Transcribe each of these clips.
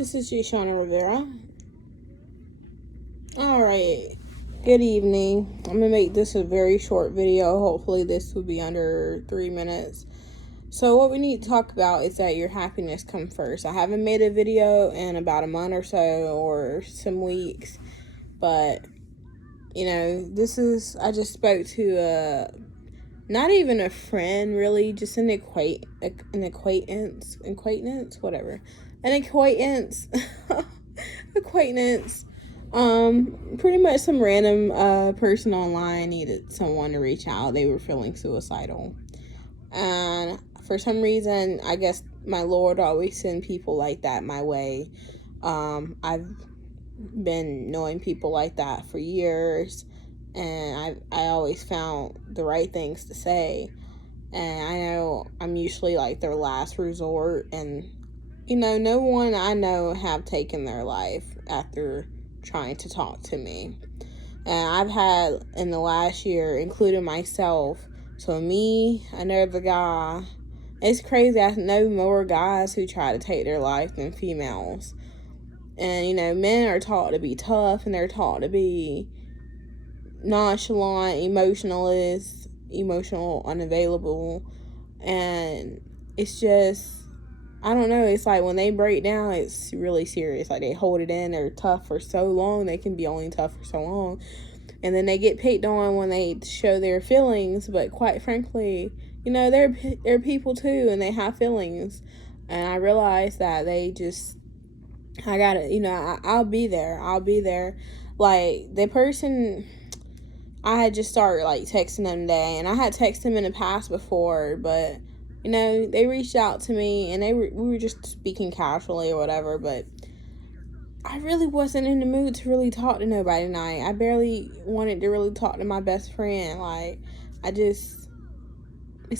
This is Shauna Rivera. Alright, good evening. I'm going to make this a very short video. Hopefully this will be under 3 minutes. So what we need to talk about is that your happiness comes first. I haven't made a video in about a month or so, or some weeks. But, I just spoke to not even a friend, really, just an acquaintance, pretty much some random person online needed someone to reach out. They were feeling suicidal, and for some reason, I guess my Lord always send people like that my way. I've been knowing people like that for years, and I always found the right things to say, and I know I'm usually like their last resort. And no one I know have taken their life after trying to talk to me. And I've had in the last year, including myself, so me, another guy, it's crazy. I know more guys who try to take their life than females. And men are taught to be tough, and they're taught to be nonchalant, emotional, unavailable. And it's just, I don't know, it's like when they break down, it's really serious. Like, they hold it in, they're tough for so long. They can be only tough for so long, and then they get picked on when they show their feelings. But quite frankly, they're people too, and they have feelings. And I realize that they just, I gotta, I'll be there. Like, the person, I had just started like texting them today, and I had texted them in the past before, but they reached out to me, and we were just speaking casually or whatever. But I really wasn't in the mood to really talk to nobody tonight. I barely wanted to really talk to my best friend. Like, it's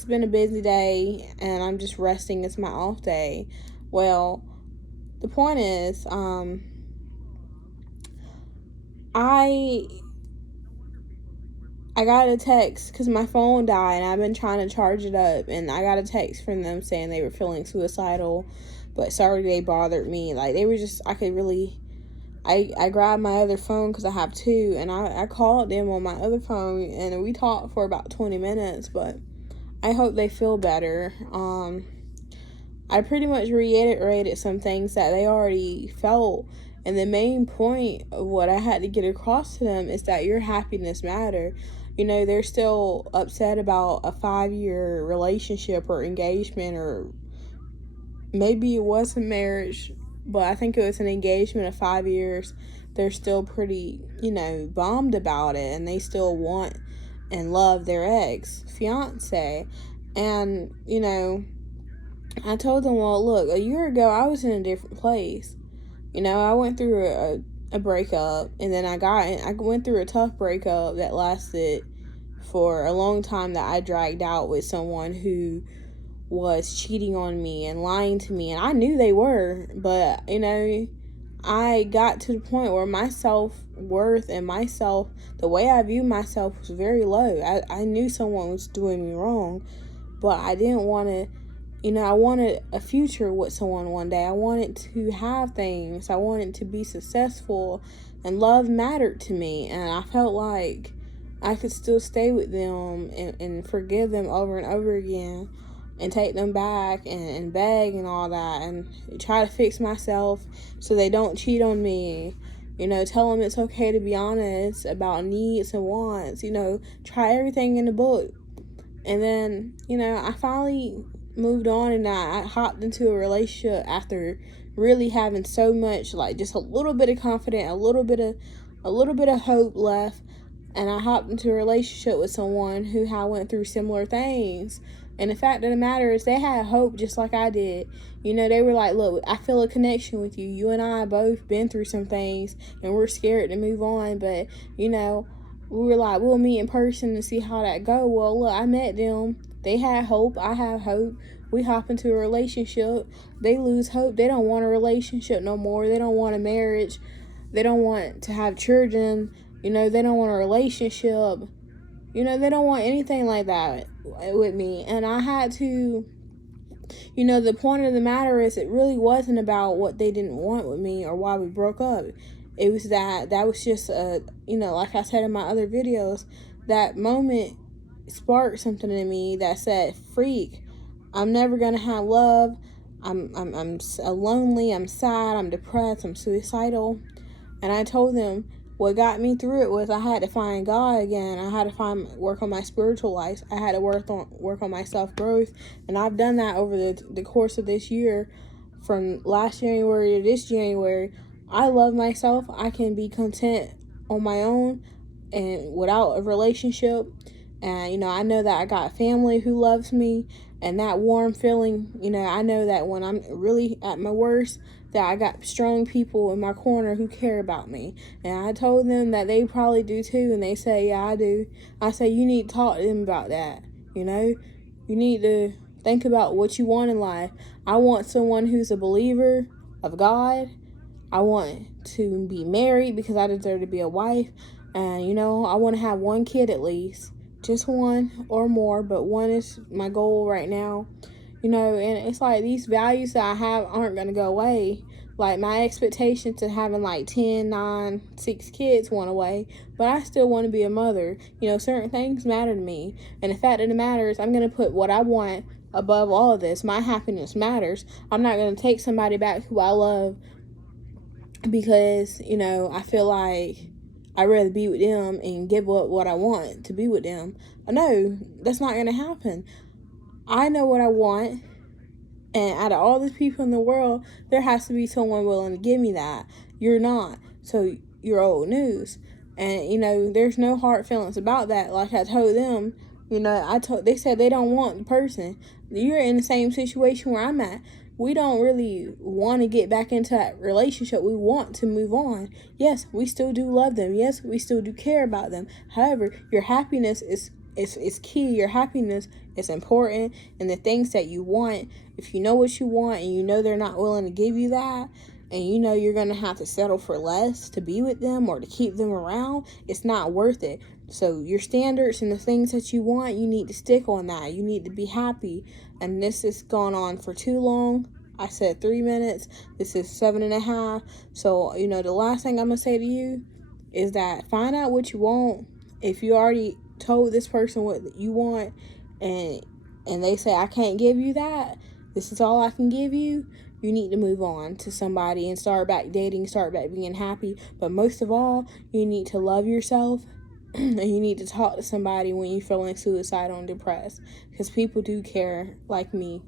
been a busy day, and I'm just resting. It's my off day. Well, the point is, I got a text because my phone died, and I've been trying to charge it up, and I got a text from them saying they were feeling suicidal, but sorry they bothered me. Like, they were just, I grabbed my other phone because I have two, and I called them on my other phone, and we talked for about 20 minutes, but I hope they feel better. I pretty much reiterated some things that they already felt. And the main point of what I had to get across to them is that your happiness matter. They're still upset about a 5-year relationship or engagement, or maybe it was a marriage, but I think it was an engagement of 5 years. They're still pretty, bummed about it, and they still want and love their ex-fiance. And, I told them, well, look, a year ago, I was in a different place. I went through a breakup, and then I went through a tough breakup that lasted for a long time, that I dragged out with someone who was cheating on me and lying to me, and I knew they were, but, I got to the point where my self-worth and the way I view myself was very low. I knew someone was doing me wrong, but I didn't want to, I wanted a future with someone one day. I wanted to have things. I wanted to be successful, and love mattered to me. And I felt like I could still stay with them and forgive them over and over again, and take them back and beg and all that, and try to fix myself so they don't cheat on me. Tell them it's okay to be honest about needs and wants. Try everything in the book. And then, I finally moved on, and I hopped into a relationship after really having so much, like, just a little bit of confidence, a little bit of hope left. And I hopped into a relationship with someone who had went through similar things. And the fact of the matter is, they had hope just like I did. They were like, look, I feel a connection with you. You and I both been through some things, and we're scared to move on. But, we were like, we'll meet in person and see how that go. Well, look, I met them. They had hope. I have hope. We hop into a relationship. They lose hope. They don't want a relationship no more. They don't want a marriage. They don't want to have children. They don't want a relationship. They don't want anything like that with me. And I had to, The point of the matter is, it really wasn't about what they didn't want with me or why we broke up. It was that was just like I said in my other videos, that moment sparked something in me that said, freak, I'm never gonna have love. I'm lonely, I'm sad, I'm depressed, I'm suicidal. And I told them what got me through it was I had to find God again. I had to work on my spiritual life. I had to work on my self growth, and I've done that over the course of this year, from last January to this January. I love myself. I can be content on my own and without a relationship. And I know that I got family who loves me, and that warm feeling. I know that when I'm really at my worst, that I got strong people in my corner who care about me. And I told them that they probably do too, and they say, yeah, I do. I say, you need to talk to them about that. You need to think about what you want in life. I want someone who's a believer of God. I want to be married because I deserve to be a wife. And, I want to have one kid at least. Just one or more, but one is my goal right now. And it's like these values that I have aren't going to go away. Like, my expectation to having like 10, 9, 6 kids went away, but I still want to be a mother. Certain things matter to me. And the fact of the matter is, I'm going to put what I want above all of this. My happiness matters. I'm not going to take somebody back who I love because, I feel like I'd rather be with them and give up what I want to be with them. No, that's not going to happen. I know what I want, and out of all the people in the world, there has to be someone willing to give me that. You're not, so you're old news. And, there's no hard feelings about that. Like I told them, they said they don't want the person. You're in the same situation where I'm at. We don't really want to get back into that relationship. We want to move on. Yes, we still do love them. Yes, we still do care about them. However, your happiness is key. Your happiness is important, and the things that you want, if you know what you want and they're not willing to give you that, and you're going to have to settle for less to be with them or to keep them around, it's not worth it. So your standards and the things that you want, you need to stick on that. You need to be happy. And this has gone on for too long. I said 3 minutes. This is 7.5. So, the last thing I'm going to say to you is that find out what you want. If you already told this person what you want, and they say, I can't give you that, this is all I can give you, you need to move on to somebody and start back dating, start back being happy. But most of all, you need to love yourself, and you need to talk to somebody when you're feeling suicidal and depressed, because people do care, like me.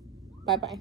Bye bye.